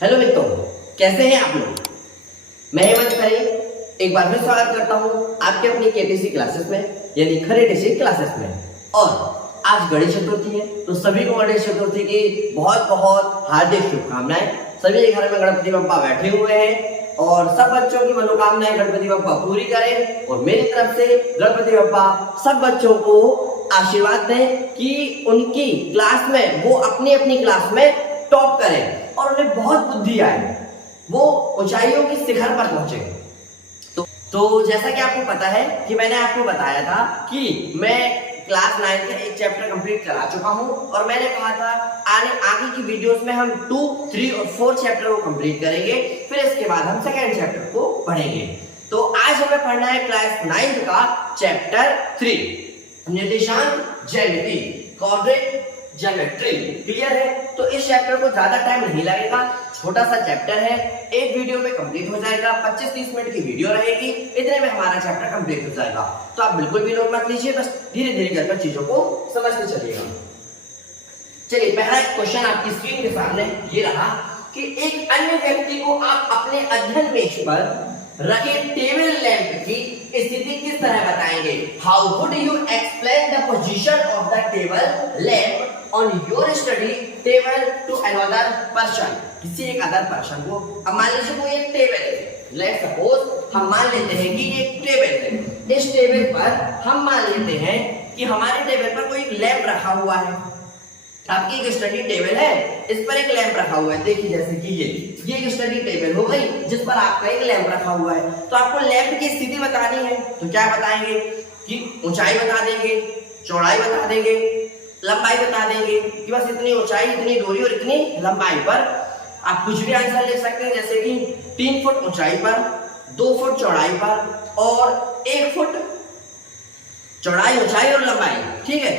Hello मित्रों, कैसे हैं आप लोग। मैं हेमंत खरे एक बार फिर स्वागत करता हूं आपके अपनी केटीसी क्लासेस में, यानी खरे टीसी क्लासेस में। और आज गणेश चतुर्थी है, तो सभी को गणेश चतुर्थी की बहुत बहुत हार्दिक शुभकामनाएं। सभी घर में गणपति बप्पा बैठे हुए हैं और सब बच्चों की मनोकामनाएं गणपति बप्पा पूरी करें। और मेरी तरफ से गणपति बप्पा सब बच्चों को आशीर्वाद दें कि उनकी क्लास में वो अपनी अपनी क्लास में टॉप करें और उन्हें बहुत बुद्धि आए, वो ऊंचाइयों की शिखर पर पहुंचे। तो जैसा कि आपको पता है कि मैंने आपको बताया था कि मैं क्लास 9 का एक चैप्टर कंप्लीट करा चुका हूं और मैंने कहा था आगे की वीडियोस में हम 2, 3 और 4 चैप्टर को कंप्लीट करेंगे, फिर इसके बाद हम सेकेंड चैप्टर को पढ़ेंगे। तो आज हमें पढ़ना है क्लास 9 का चैप्टर 3, निर्देशांक ज्यामिति, कोऑर्डिनेट ज्योमेट्री। क्लियर है? तो इस चैप्टर को ज्यादा टाइम नहीं लगेगा, छोटा सा चैप्टर है, एक वीडियो में कंप्लीट हो जाएगा, 25-30 मिनट की वीडियो रहेगी, इतने में हमारा चैप्टर कंप्लीट हो जाएगा। तो आप बिल्कुल भी नोट मत लीजिए, बस धीरे धीरे कर चीजों को समझते चलिएगा। चलिए, पहला क्वेश्चन आपकी स्क्रीन के सामने ये रहा कि एक अन्य व्यक्ति को आप अपने अध्ययन मेज पर रखे टेबल लैंप की स्थिति किस तरह बताएंगे। How would you explain the position of the table lamp on your study table to another person. किसी एक अदर पर्सन को, अब मान लीजिए कोई एक टेबल है, लेट्स सपोज हम मान लेते हैं कि ये एक टेबल है, इस टेबल पर हम मान लेते हैं कि हमारे टेबल पर कोई एक लैंप रखा हुआ है। आपकी एक स्टडी टेबल है, इस पर एक लैंप रखा हुआ है। देखिए जैसे कि ये एक स्टडी टेबल हो गई जिस पर आपका एक लैंप रखा हुआ है। तो आपको लैंप की स्थिति बतानी है, तो क्या बताएंगे कि ऊंचाई बता देंगे, चौड़ाई बता देंगे, लंबाई बता देंगे कि बस इतनी ऊंचाई, इतनी दूरी और इतनी लंबाई पर आप कुछ भी आंसर लिख सकते हैं, जैसे कि 3 फुट ऊंचाई पर, 2 फुट चौड़ाई पर और 1 फुट चौड़ाई, ऊंचाई और लंबाई, ठीक है,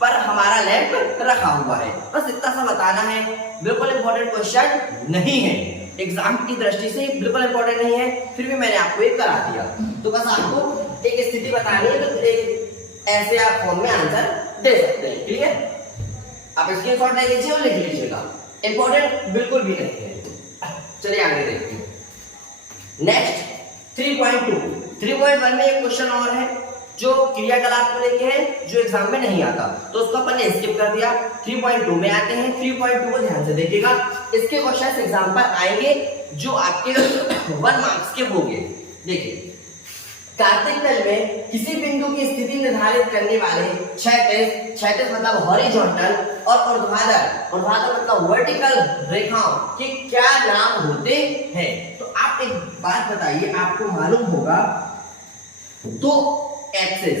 पर हमारा लैंप रखा हुआ है। बस इतना सा बताना है। बिल्कुल इंपॉर्टेंट क्वेश्चन नहीं है, एग्जाम की दृष्टि से बिल्कुल इंपॉर्टेंट नहीं है, फिर भी मैंने आपको एक करा दिया। तो बस आपको एक स्थिति बतानी है, तो एक ऐसे आप फॉर्म में आंसर दे सकते हैं। क्लियर? आप स्क्रीनशॉट ले लीजिए और लिख लीजिएगा, इंपॉर्टेंट बिल्कुल भी नहीं है। चलिए आगे देखते हैं। नेक्स्ट 3.2, 3.1 में एक क्वेश्चन और है जो क्रियाकलाप को लेके है, जो एग्जाम में नहीं आता, तो उसको अपन ने स्किप कर दिया। 3.2 में आते हैं। 3.2 को ध्यान से देखिएगा, इसके क्वेश्चन एग्जाम पर आएंगे जो आपके 1 मार्क्स के होंगे। देखिए, कार्तिक तल में किसी बिंदु की स्थिति निर्धारित करने वाले क्षैतिज मतलब हॉरिजॉन्टल और ऊर्ध्वाधर मतलब वर्टिकल रेखाओं के क्या नाम होते हैं। तो आप एक बात बताइए, आपको मालूम होगा दो एक्सिस,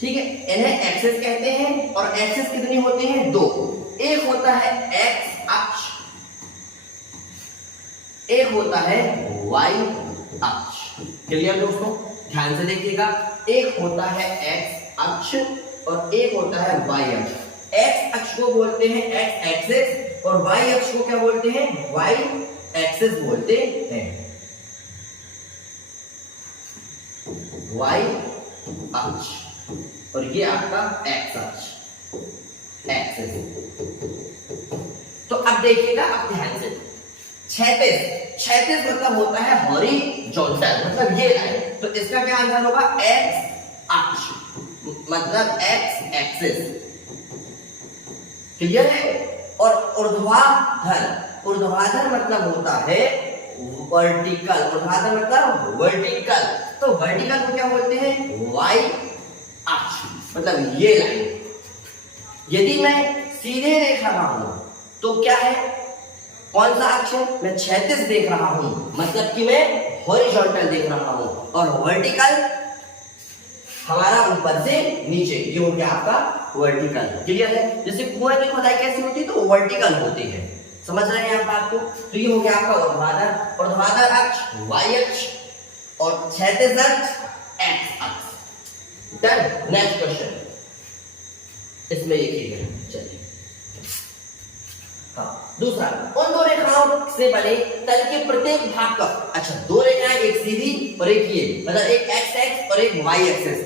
ठीक है, इन्हें एक्सिस कहते हैं और एक्सिस कितनी होती है? 2। एक होता है एक्स अक्ष, एक होता है वाई अक्ष। क्लियर दोस्तों? ध्यान से देखिएगा, एक होता है एक्स अक्ष और एक होता है वाई अक्ष। एक्स अक्ष को बोलते हैं एक्स एक्सिस और वाई अक्ष को क्या बोलते हैं? वाई एक्सिस बोलते हैं। वाई अक्ष और ये आपका एक्स अक्ष, एक्सिस। तो अब देखिएगा, अब ध्यान से, क्षैतिज मतलब होता है हॉरिजॉन्टल, मतलब ये लाइन, तो इसका क्या आंसर होगा? एक्स अक्ष मतलब एक्स एक्सिस। क्लियर है? और ऊर्ध्वाधर मतलब होता है वर्टिकल, ऊर्ध्वाधर मतलब वर्टिकल, तो वर्टिकल को क्या बोलते हैं? वाई अक्ष मतलब ये लाइन। यदि मैं सीधे देख रहा हूं तो क्या है? कौन सा अक्ष है? मैं क्षैतिज देख रहा हूं, मतलब कि मैं हॉरिजॉन्टल देख रहा हूं, और वर्टिकल हमारा ऊपर से नीचे, ये हो गया आपका वर्टिकल। क्लियर है? जैसे कुएं की खुदाई कैसी होती है? तो वर्टिकल होती है। समझ रहे हैं आप बात को? तो ये हो गया आपका ऊर्ध्वाधर अक्ष वाई अक्ष और क्षैतिज अक्ष एक्स अक्ष। डन। नेक्स्ट क्वेश्चन, इसमें एक ही है। चलिए, हाँ, दूसरा, उन दो रेखाओं से बने तल के प्रत्येक भाग का, अच्छा, 2 रेखाएं, एक सीधी और एक ये, मतलब एक एक्स एक्स और एक वाई एक्सिस।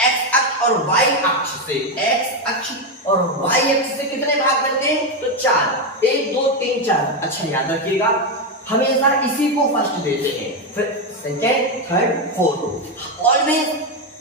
एक्स अक्ष और वाई अक्ष से, एक्स अक्ष और वाई अक्ष से कितने भाग बनते हैं? तो 4, 1 2 3 4। अच्छा याद रखिएगा, हमेशा इसी को फर्स्ट देते हैं, फिर second, third, fourth, always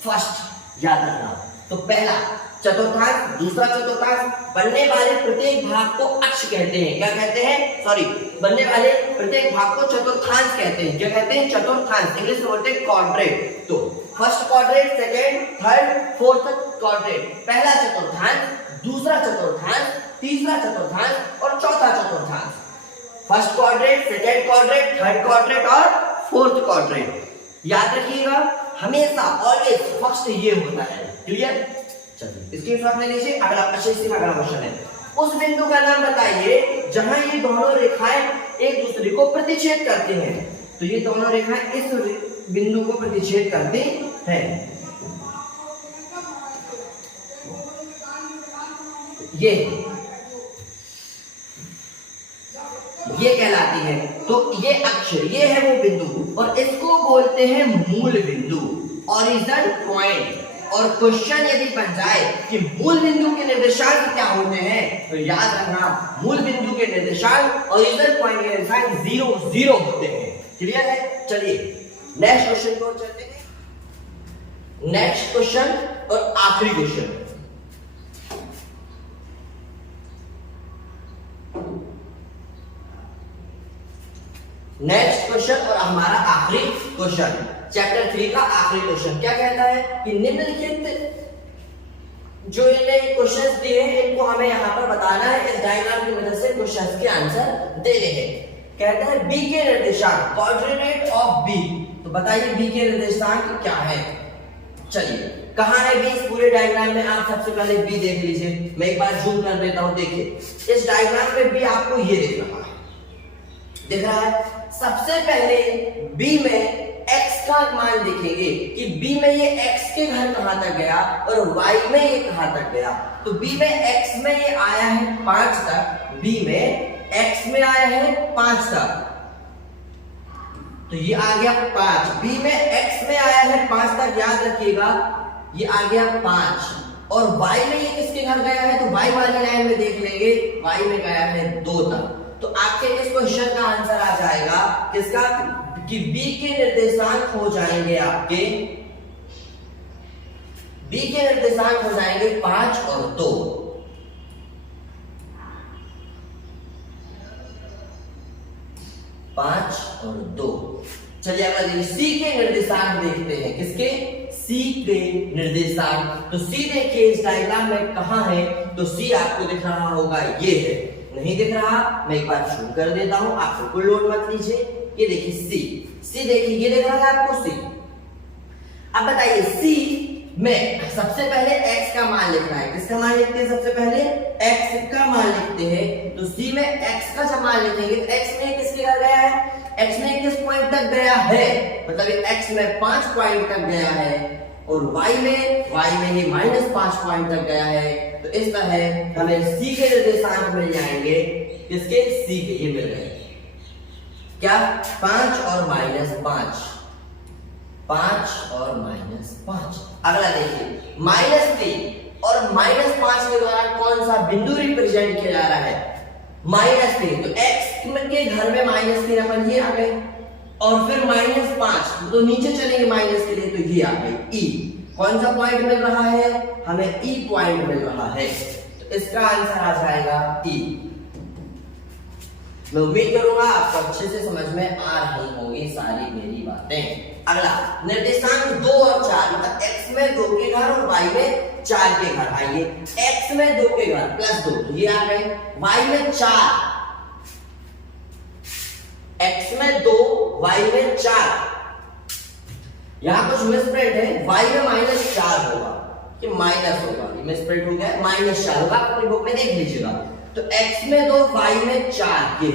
first याद रखना। तो पहला चतुर्थांश, दूसरा चतुर्थांश, बनने वाले प्रत्येक भाग को अक्ष कहते हैं। क्या कहते हैं? सॉरी, बनने वाले प्रत्येक भाग को चतुर्थांश कहते हैं। क्या कहते हैं? चतुर्थांश। इंग्लिश में बोलते हैं क्वाड्रेट। तो first quadrant, second, third, fourth quadrant. पहला चतुर्थांश, दूसरा चतुर्थांश, तीसरा चतुर्थांश और चौथा चतुर्थांश। First quadrant, second quadrant, third quadrant और फोर्थ क्वाड्रेट। याद रखिएगा, हमेशा ऑलवेज फर्स्ट ये होता है। क्लियर? चलिए इसके साथ में लीजिए अगला, अच्छा इसी में अगला क्वेश्चन है। उस बिंदु का नाम बताइए जहां ये दोनों रेखाएं एक दूसरे को प्रतिच्छेद करती हैं। तो ये दोनों रेखाएं इस बिंदु को प्रतिच्छेद करती हैं। ये कहलाती है। तो ये अक्षर, ये है वो बिंदु और इसको बोलते हैं मूल बिंदु, ओरिजिन पॉइंट। और क्वेश्चन यदि बन जाए कि मूल बिंदु के निर्देशांक क्या होते हैं, तो याद रखना मूल बिंदु के निर्देशांक ओरिजिन पॉइंट के निर्देशांक 0 0 होते हैं। क्लियर है? चलिए नेक्स्ट क्वेश्चन को चलते हैं। नेक्स्ट क्वेश्चन और आखिरी क्वेश्चन। नेक्स्ट क्वेश्चन और हमारा आखिरी क्वेश्चन, चैप्टर 3 का आखिरी क्वेश्चन क्या कहता है कि निम्नलिखित जो इन्हें क्वेश्चंस दिए हैं इनको हमें यहां पर बताना है। इस डायग्राम की मदद से क्वेश्चंस के आंसर देने हैं। कहता है बी के निर्देशांक, कोऑर्डिनेट ऑफ बी। तो बताइए बी के निर्देशांक क्या है? चलिए कहां है बी इस पूरे डायग्राम में? आप सबसे पहले बी देख लीजिए, मैं एक बार जूम कर देता हूं। देखिए इस डायग्राम में बी आपको ये दिख रहा है, दिख रहा है। सबसे पहले बी में x का मान देखेंगे कि b में ये x के घर कहां तक गया और y में ये कहां तक गया। तो b में x में ये आया है 5 तक, b में x में आया है 5 तक, तो ये आ गया 5। b में x में आया है 5 तक, याद रखिएगा ये आ गया 5। और y में ये किसके घर गया है? तो y वाली लाइन में देख लेंगे, y में गया है 2 तक। तो आपके इस क्वेश्चन का आंसर आ जाएगा किसका? कि B के निर्देशांक हो जाएंगे आपके, B के निर्देशांक हो जाएंगे 5 और 2। 5 और 2। चलिए अगला देखिए C के निर्देशांक देखते हैं। किसके? C के निर्देशांक। तो C देखिए इस डायग्राम में कहां है? तो C आपको दिख रहा होगा, ये है। नहीं दिख रहा? मैं एक बार जूम कर देता हूं, आप बिल्कुल लोड मत लीजिए। ये देखिए C देखिए, ये दिख रहा है आपको C। अब बताइए C में सबसे पहले x का मान लिखना है। किसका मान लिखते हैं? सबसे पहले x का मान लिखते हैं। तो C में x का जब मान लिखेंगे तो x में किसके घर गया है? x में किस पॉइंट तक गया है? मतलब x में 5 पॉइंट तक गया है और y में ये -5 पॉइंट तक गया है। तो इस तरह हमें C के निर्देशांक मिल जाएंगे। किसके? C के। ये मिल गए क्या? 5 और -5, 5 और -5। अगला देखिए -3 और -5 के द्वारा कौन सा बिंदु रिप्रेजेंट किया जा रहा है? -3। तो x के घर में -3 अपन ये आ गए और फिर -5, तो नीचे चलेंगे माइनस के लिए, तो ये आ गए E। कौन सा पॉइंट मिल रहा है? हमें E पॉइंट मिल रहा है। तो इसका आंसर आ जाएगा E। मैं उम्मीद करूंगा आपको अच्छे से समझ में आ रही होंगी सारी मेरी बातें। अगला निर्देशांक 2 और 4, मतलब x में 2 के घर और y में 4 के घर। आइए x में 2 के घर +2, तो ये आ गए। y में 4, x में 2, y में 4। यहां कुछ मिसप्रिंट है, y में -4 होगा कि माइनस होगा, मिसप्रिंट हो गया, -4 होगा। अपनी बुक में देख लीजिएगा। तो x में 2, y में 4, ये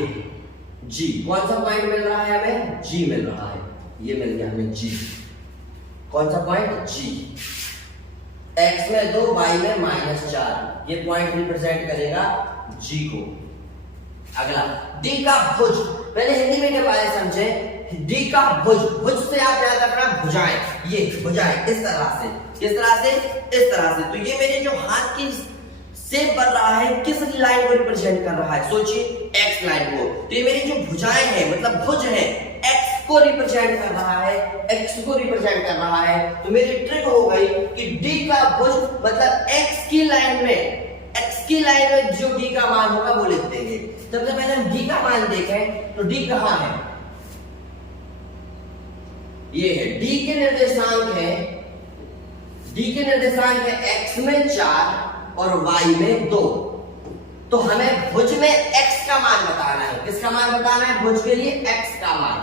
g। कौन सा पॉइंट मिल रहा है हमें? g मिल रहा है। ये मिल गया हमें g। कौन सा पॉइंट? g। x में 2, y में -4, ये पॉइंट रिप्रेजेंट करेगा g को। अगला d का भुज। पहले हिंदी में जब आए समझे, d का भुज। भुज से आप याद रखना भुजाएं, ये भुजाएं इस तरह से। किस तरह से? इस तरह से। तो ये मेरे जो हाथ की शेप बन रहा है किस लाइन को रिप्रेजेंट कर रहा है? सोचिए, एक्स लाइन को। तो ये मेरी जो भुजाएं हैं मतलब भुज है, एक्स को रिप्रेजेंट कर रहा है, एक्स को रिप्रेजेंट कर रहा है। तो मेरी ट्रिक हो गई कि डी का भुज मतलब एक्स की लाइन में जो डी का मान होगा वो लिख देंगे। सबसे पहले हम डी का मान देखें तो डी कहां है? ये है डी के निर्देशांक है, एक्स में 4 और y में 2। तो हमें भुज में x का मान बताना है। किसका मान बताना है? भुज के लिए x का मान।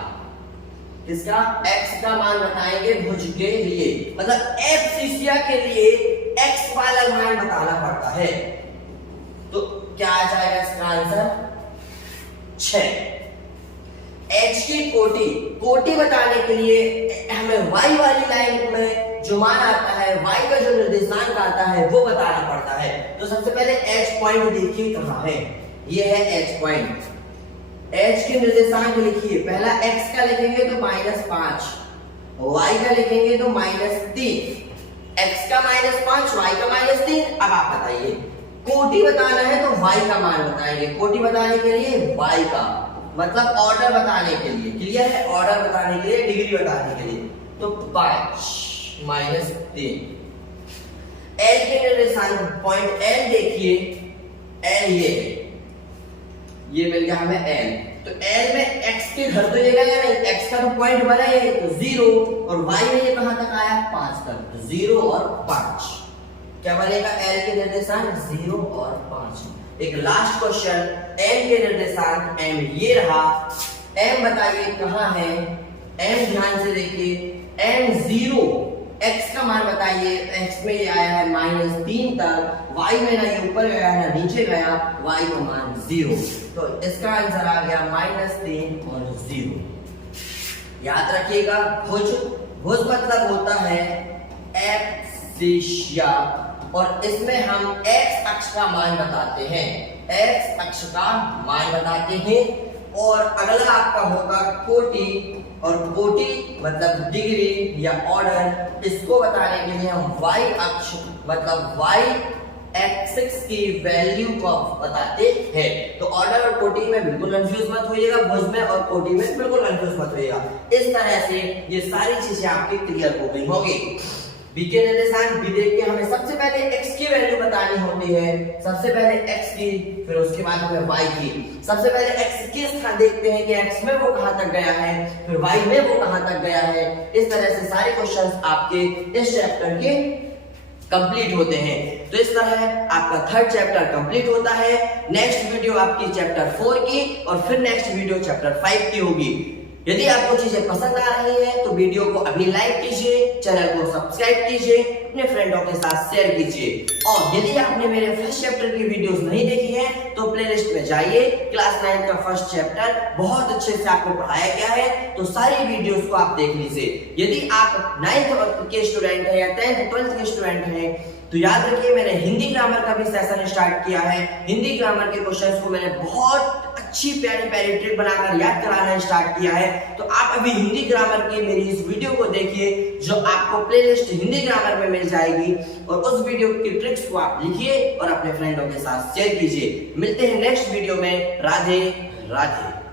किसका? x का मान बताएंगे भुज के लिए, मतलब एफसीसिया के लिए x वाला मान बताना पड़ता है। तो क्या आ जाएगा इसका आंसर? 6। h की कोटि बताने के लिए हमें y वाली लाइन में जो मान आता है, y का जो निर्देशांक आता है वो बताना पड़ता है। तो सबसे पहले h पॉइंट देखिए कहां है। ये है h पॉइंट। h के निर्देशांक लिखिए। पहला x का लिखेंगे तो -5, y का लिखेंगे तो -3। x का -5, y का -3। अब आप बताइए, कोटि बताना है तो y का मान बताएंगे। कोटि बताने के लिए y का मतलब ऑर्डर बताने के लिए, क्लियर है? ऑर्डर बताने के लिए, डिग्री बताने के लिए। तो 5 -3। L के निर्देशांक पॉइंट L देखिए, L ये मिल गया हमें L। तो L में x के घर तो ये गया नहीं, x का तो पॉइंट बना है तो 0, और y में ये कहां तक आया? 5 तक। तो 0 और 5 क्या बनेगा? L के निर्देशांक 0 और 5। एक लास्ट क्वेश्चन, m के निर्देशांक m ये रहा। m बताइए कहां है? m ध्यान से देखिए, m 0, x का मान बताइए। x में ये आया है -3 तक, y में ना ये ऊपर गया है ना नीचे गया, y का मान 0। तो इसका आंसर आ गया -3 और 0। याद रखिएगा, भुज मतलब होता है एफसीसिया, और इसमें हम x अक्ष का मान बताते हैं, x अक्ष का मान बताते हैं। और अगला आपका होगा कोटि, और कोटि मतलब डिग्री या ऑर्डर। इसको बताने के लिए हम y अक्ष मतलब y एक्सिस की वैल्यू को बताते हैं। तो ऑर्डर और कोटि में बिल्कुल कंफ्यूज मत होइएगा, भुज में और कोटि में बिल्कुल कंफ्यूज मत होइएगा। इस तरह से ये सारी चीजें आपकी क्लियर हो गई होगी। b के निर्देशांक b देख के हमें सबसे पहले x की वैल्यू बतानी होती है। सबसे पहले x की, फिर उसके बाद हमें y की। सबसे पहले x के स्थान देखते हैं कि x में वो कहां तक गया है, फिर y में वो कहां तक गया है। इस तरह से सारे क्वेश्चंस आपके इस चैप्टर के कंप्लीट होते हैं। तो इस तरह आपका 3rd चैप्टर कंप्लीट होता है। नेक्स्ट वीडियो आपकी चैप्टर 4 की, और फिर नेक्स्ट वीडियो चैप्टर 5 की होगी। यदि आपको चीजें पसंद आ रही हैं तो वीडियो को अभी लाइक कीजिए, चैनल को सब्सक्राइब कीजिए, अपने फ्रेंडों के साथ शेयर कीजिए। और यदि आपने मेरे फर्स्ट चैप्टर की वीडियोस नहीं देखी हैं तो प्लेलिस्ट में जाइए, क्लास 9 का फर्स्ट चैप्टर बहुत अच्छे से आपको पढ़ाया गया है, तो सारी वीडियोस को आप देख लीजिए। यदि आप 9th के स्टूडेंट हैं या 10th 12th के स्टूडेंट हैं तो याद रखिए, मैंने हिंदी ग्रामर का भी सेशन स्टार्ट किया है। हिंदी ग्रामर के क्वेश्चंस को मैंने बहुत अच्छी प्यारी प्यारी ट्रिक बनाकर याद कराना स्टार्ट किया है। तो आप अभी हिंदी ग्रामर की मेरी इस वीडियो को देखिए, जो आपको प्लेलिस्ट हिंदी ग्रामर में मिल जाएगी, और उस वीडियो की ट्रिक्स को आप लिखिए और अपने फ्रेंडों के साथ शेयर कीजिए। मिलते हैं नेक्स्ट वीडियो में। राधे राधे।